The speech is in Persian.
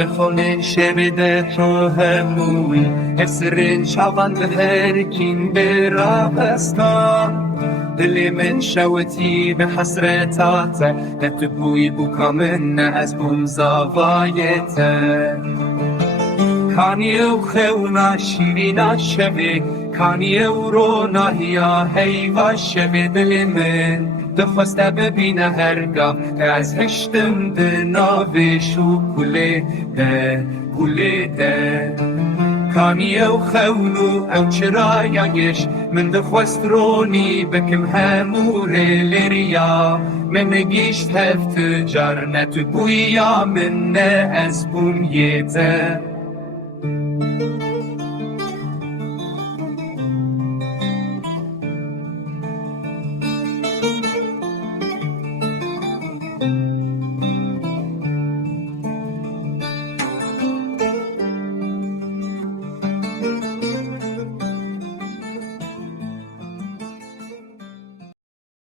بخونه شبده تو هموی اسرین شوان هر کین برابستان دل من شوتی به حسرتات نتبوی بو من از بوم زوایته کانی او خونا شیرینا شبه کانی او رو نهیا هیوا شبه دل من دخواست ببینه هرگاه که از هشتم ده ناوش و گله ده کانی او خونو او چرایانش من دخواست رونی بکم هموره لریا من نگیشت هفت جار نتو بویا من نه از بوم یته